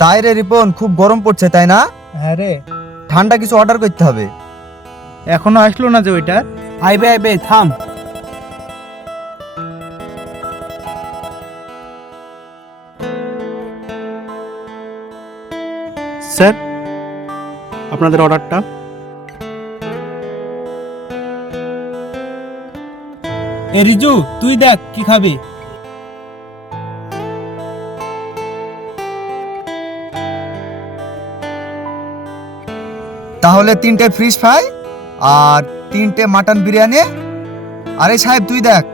তাই রে রিপন, খুব গরম পড়ছে তাই না? হ্যাঁ রে, ঠান্ডা কিছু অর্ডার করতে হবে। এখনো আসলো না যে ওইটা। আইবে আইবে, থাম। স্যার, আপনাদের অর্ডারটা। এ রিজু, তুই দেখ কি খাবি। তাহলে 3টে ফিশ ফ্রাই আর 3টে মাটন বিরিয়ানি। আরে সাহেব তুই দেখ।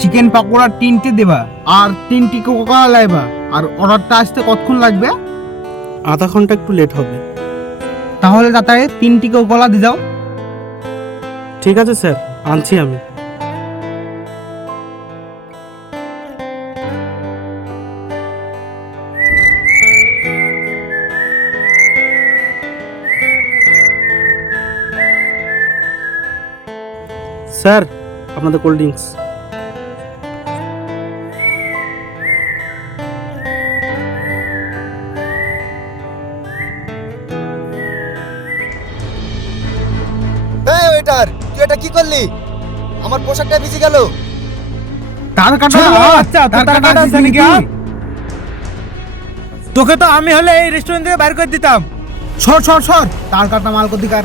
চিকেন পাকোড়া 3টে দেবা আর 3টি কোকা লাইবা। আর অর্ডারটা আসতে কতক্ষণ লাগবে? আধা ঘন্টা একটু লেট হবে। তাহলে তাড়াতাড়ি 3টি কোকা দিয়ে দাও। ঠিক আছে স্যার, আনছি আমি। স্যার, আপনাদের কোল্ড ড্রিঙ্কস। এই ওয়েটার, তুই এটা কি করলি? আমার পোশাকটা ভিজে গেল। তার কাটা। আচ্ছা, তার কাটা আছে নাকি? তোকে তো আমি হলে এই রেস্টুরেন্ট থেকে বাইর করে দিতাম। সর সর সর, তার কাটা মাল কোদিকার।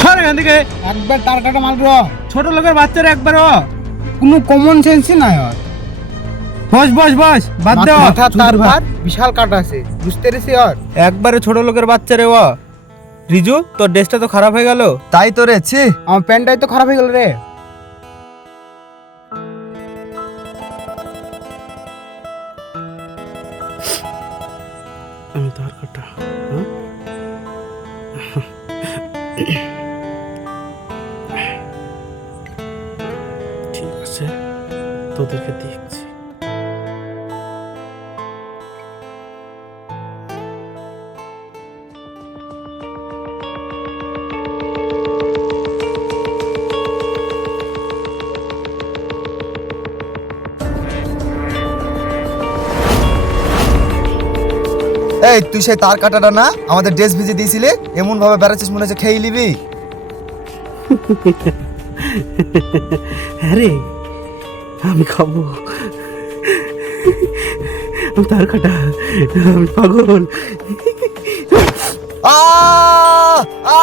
সর এখান থেকে। একবার তার কাটা মাল র। ছোট লোকের বাচ্চারা একবার কোনো কমন সেন্সই নাই। বস বস বস, বাদ দাও। তার বিশাল কাটা আছে, বুঝতে পেরেছি। আর একবারে ছোট লোকের বাচ্চারে রিজু, তোর ড্রেসটা তো খারাপ হয়ে গেল। তাই তো রে, ছি। আমার প্যান্টটাই তো খারাপ হয়ে গেল রে। আমি তার কাটা। ঠিক আছে, তোদেরকে দেখছি। এই তুই সেই তার কাটাটা না আমাদের ড্রেস ভিজে দিয়েছিলি? এমন ভাবে বেড়াচ্ছিস মনে হচ্ছে খেয়ে নিবি। আরে আমি খাবো। আমি তার কাটা, আমি পাগল। আ আ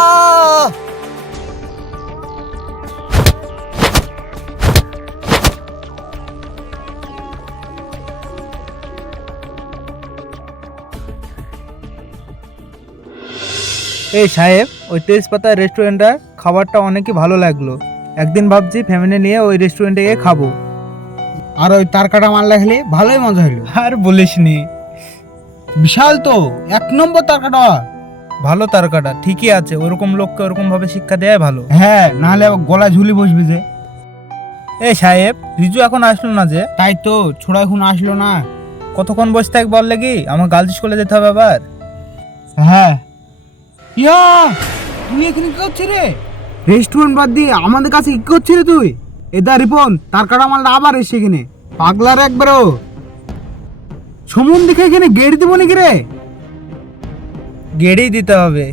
এই সাহেব, ওই তেজপাতা রেস্টুরেন্টের খাবারটা অনেকই ভালো লাগলো। একদিন ভাবছি ফ্যামিলি নিয়ে ওই রেস্টুরেন্টে গিয়ে খাবো। আর ওই তার কাটা মাল লাগলে ভালোই মজা হলো। আর বলিসনি, বিশাল তো, 1 নম্বর তার কাটা। ভালো তার কাটা, ঠিকই আছে। ওরকম লোককে ওরকম ভাবে শিক্ষা দেয় ভালো। হ্যাঁ, নাহলে গলা ঝুলি বসবি যে। এই সাহেব, রিজু এখন আসলো না যে? তাই তো, ছোড়া এখন আসলো না। কতক্ষণ বসে থাক বল লাগি? আমার গার্লস স্কুলে যেতে হবে আবার। হ্যাঁ। ইয়া, তুই এখানে কি করছিস রে? রেস্টুরেন্ট বাদ দিয়ে আমাদের কাছে কি করছিস রে তুই? এদা রিপন, তার কাটা মালটা আবার এসে এখানে। পাগলার একবারও সমুন দেখে এখানে গেড়ে দিব নাকি রে? গেড়েই দিতে হবে।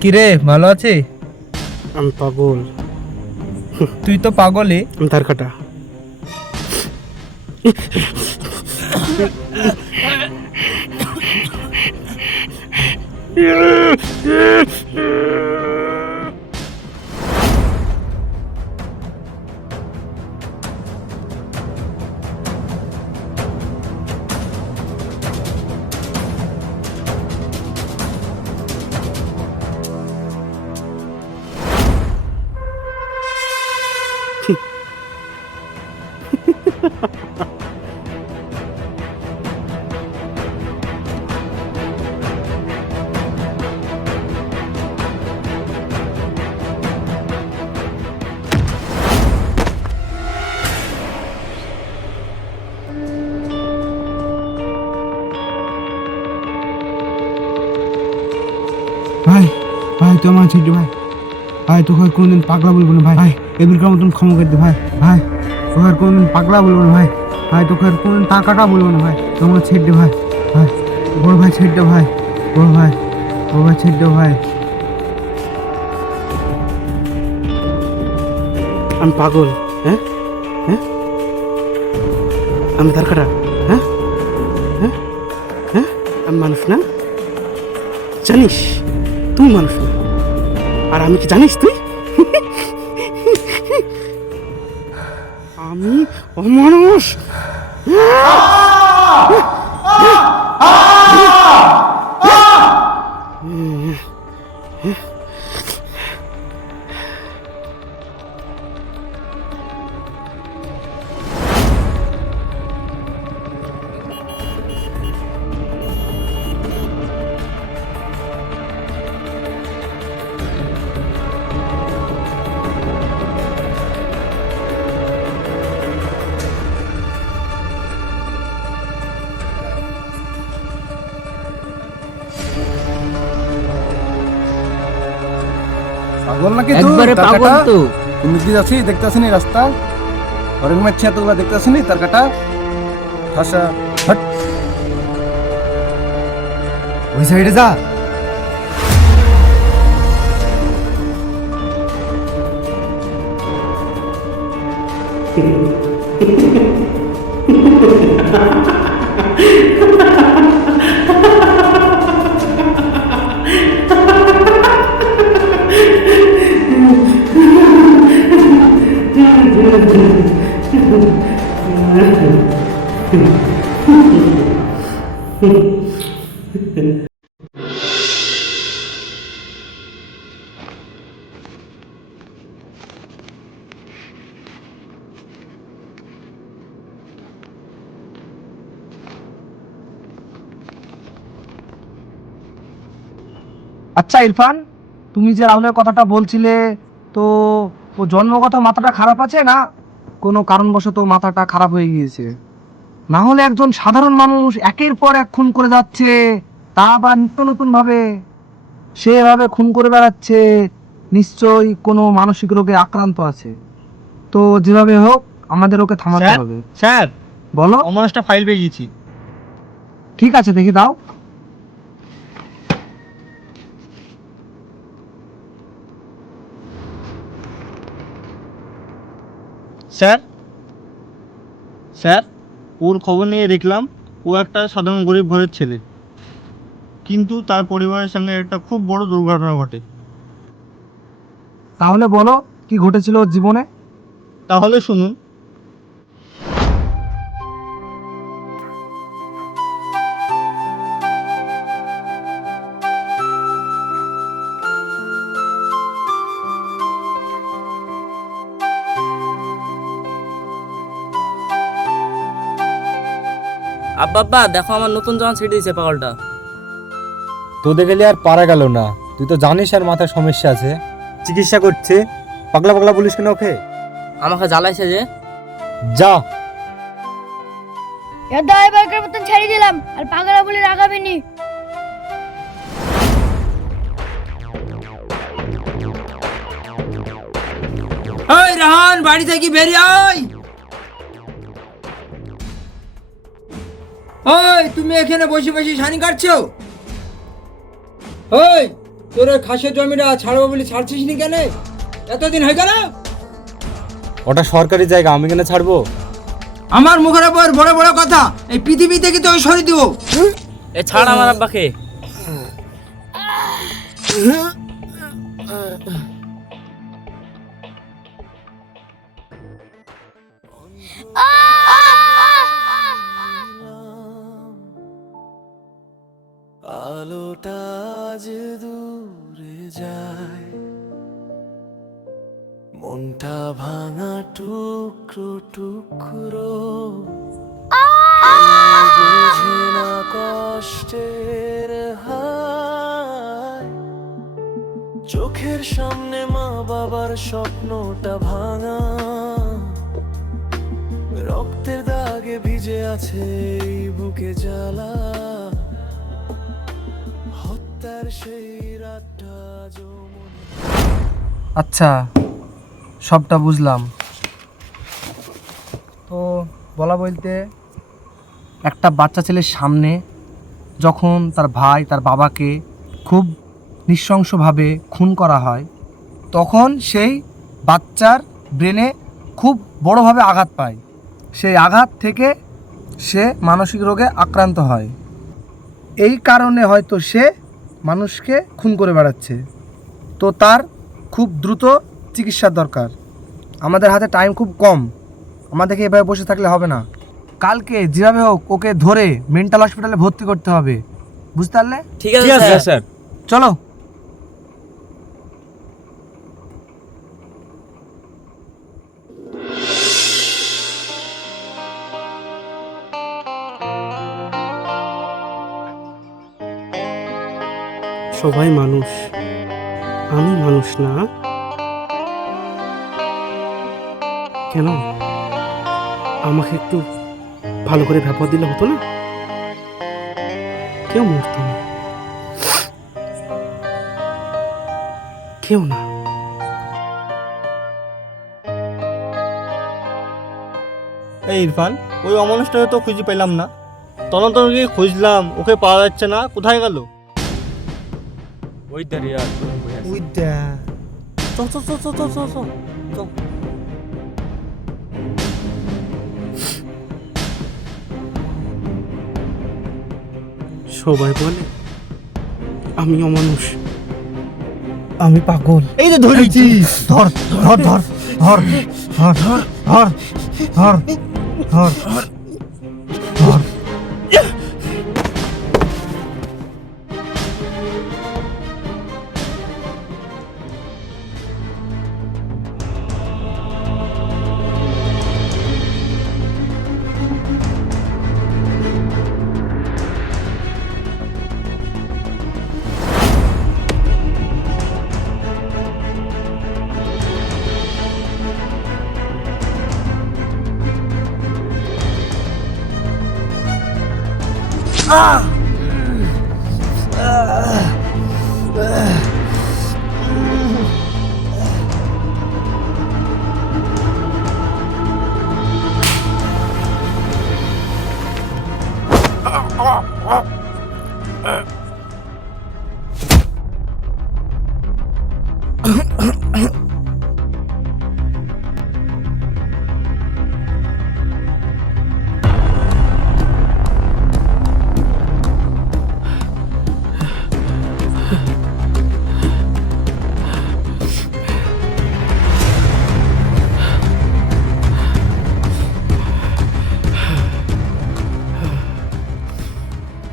কি রে, ভালো আছিস? আমি পাগল। তুই তো পাগলই। আমি তার কাটা। তুই আমার ছেড়ে দে ভাই। ভাই তোকে আর কোনোদিন পাগলা বলবো না ভাই। ভাই এবারকার মতন ক্ষমা করে দে ভাই। ভাই তোকে আর কোনোদিন পাগলা বলবো না ভাই। ভাই তোকে আর কোনোদিন তার কাটা বলবো না ভাই। তোমাকে ছেড়ে দে ভাই। ভাই বড় ভাই ছেড়ে দে ভাই। বড় ভাই ছেড়ে দে ভাই। আমি পাগল? হ্যাঁ হ্যাঁ, আমি তার কাটা? হ্যাঁ হ্যাঁ হ্যাঁ, আমি মানুষ না? জানিস তুই মানুষ না, আর আমি কি জানিস তুই? আমি অমানুষ। পাগল নাকি তুই? একবারে তার পাগল কাটা? তো। তুমি কি যাচ্ছি দেখতে আসেনি রাস্তা? হরেক মারছে এতগুলা দেখতে আসেনি তার কাটা? ঠাসা হট, ওই সাইডে যা। আচ্ছা ইরফান, তুমি যে রাহুলের কথাটা বলছিলে, তো ও জন্মগত মাথাটা খারাপ আছে না কোনো কারণবশত মাথাটা খারাপ হয়ে গিয়েছে? না হলে একজন সাধারণ মানুষ একের পর এক খুন করে যাচ্ছে, তা আবার নিত্য নতুন ভাবে সে এভাবে খুন করে বেড়াচ্ছে, নিশ্চয়ই কোনো মানসিক রোগে আক্রান্ত আছে। তো যেভাবে হোক আমাদের ওকে থামাতে হবে। স্যার বলো। অমানুষটা ফাইল পেয়ে গেছি। ঠিক আছে, দেখি দাও। স্যার স্যার ওর খবর নিয়ে দেখলাম ও একটা সাধারণ গরিব ঘরের ছেলে, কিন্তু তার পরিবারের সঙ্গে একটা খুব বড় দুর্ঘটনা ঘটে। তাহলে বলো কি ঘটেছিল ওর জীবনে। তাহলে শুনুন। আব্বা দেখো আমার নতুন জামা ছিঁড়ে দিয়েছে পাগলটা। তোদের গেলে আর পারা গেল না, তুই তো জানিস আর মাথার সমস্যা আছে। চিকিৎসা করছে, পাগলা পাগলা বলিস কেন ওকে? আমাকে জ্বালাইছে যে। যা। দাদা এবারকার মতন ছেড়ে দিলাম, আর পাগলা বলে রাগাবিনি। ওই রাহান, বাড়ি থেকে বেরিয়ে আয়। ওই তুমি এখানে বসে বসে শানি কাটছো? ওই তোর খাসের জমিটা ছাড়বো বলে ছাড়ছিস নি কেন? এতদিন হয়ে গেল। ওটা সরকারি জায়গা, আমি কেন ছাড়বো? আমার মুখের উপর বড় বড় কথা, এই পৃথিবী থেকে তো সরিয়ে দিব। এ ছাড় আমার আব্বাকে। আলোটা আজ দূরে যায়, মনটা ভাঙা টুকরো টুকরো, বুঝে না কষ্টের হায়, চোখের সামনে মা বাবার স্বপ্নটা ভাঙা, রক্তের দাগে ভিজে আছে এই বুকে জ্বালা, হত্যার সেই রাতটা জমে আচ্ছা, সবটা বুঝলাম। তো বলা বলতে, একটা বাচ্চা ছেলের সামনে যখন তার ভাই তার বাবাকে খুব নৃশংসভাবে খুন করা হয়, তখন সেই বাচ্চার ব্রেনে খুব বড়োভাবে আঘাত পায়। সেই আঘাত থেকে সে মানসিক রোগে আক্রান্ত হয়। এই কারণে হয়তো সে মানুষকে খুন করে বেড়াচ্ছে। তো তার খুব দ্রুত চিকিৎসার দরকার। আমাদের হাতে টাইম খুব কম, আমাদেরকে এভাবে বসে থাকলে হবে না। কালকে যেভাবে হোক ওকে ধরে মেন্টাল হসপিটালে ভর্তি করতে হবে, বুঝতে পারলে? ঠিক আছে স্যার। চলো। সবাই মানুষ, আমি মানুষ না কেন? আমাকে একটু ভালো করে ব্যবহার দিলে হতো না? কেউ মরতো না, কেউ না। এই ইরফান, ওই অমানুষটাকে তো খুঁজে পেলাম না। তদন্ত গিয়ে খুঁজলাম, ওকে পাওয়া যাচ্ছে না। কোথায় গেল? ওই দাঁড়িয়ে আর ওই দা চ চ চ চ চ চ চ চ। সবাই বলে আমি অমানুষ, আমি পাগল। এই তো ধরেছি। ধর ধর ধর ধর ধর ধর ধর ধর ধর।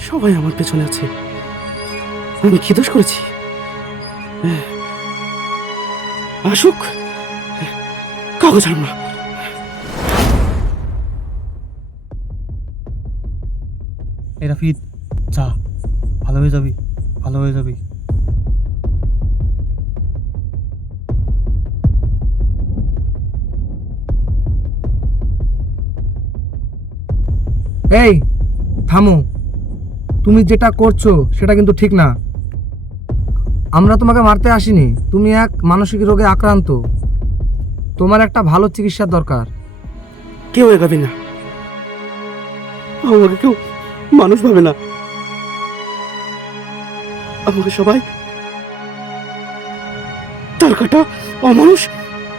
সবাই আমার পেছনে আছে। আমি কি দোষ করেছি? আসুক, কাগজ আনব না। এই রাফিদ, যা, ভালো হয়ে যাবি, ভালো হয়ে যাবি। এই থামো, তুমি যেটা করছো সেটা কিন্তু ঠিক না। আমরা তোমাকে মারতে আসিনি, তুমি এক মানসিক রোগে আক্রান্ত, তোমার একটা ভালো চিকিৎসার দরকার। কেউ এগাবে না, আমাকে কেউ মানুষ ভাবে না। আমাকে সবাই তার কাটা অমানুষ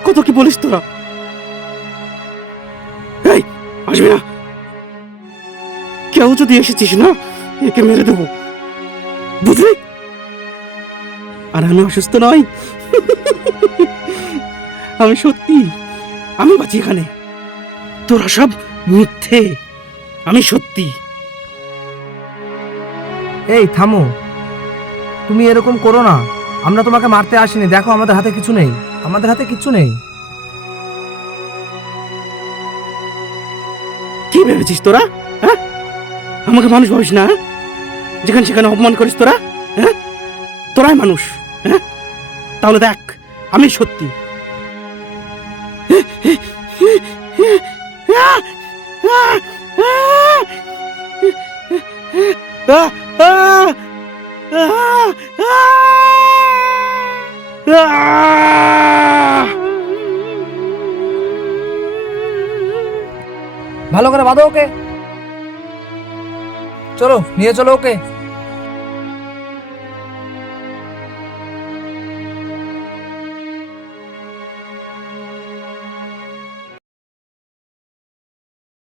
কত কি বলিস তোরা। এই আসবি না, কেউ যদি এসেছিস না একে মেরে দেবো, বুঝলি? আর আমি অসুস্থ নই, আমি সত্যি, আমি বাঁচি এখানে। তোরা সব মিথ্যে, আমি সত্যি। এই থামো, তুমি এরকম করো না, আমরা তোমাকে মারতে আসিনি। দেখো আমাদের হাতে কিছু নেই, আমাদের হাতে কিছু নেই। কি ভেবেছিস তোরা? হ্যাঁ, আমাকে মানুষ ভাবিস না? যেখানে সেখানে অপমান করিস তোরা। হ্যাঁ, তোরাই মানুষ। হ্যাঁ, তাহলে দেখ আমি সত্যি। Ah! ভালো করে বাঁধো ওকে। চলো নিয়ে চলো ওকে।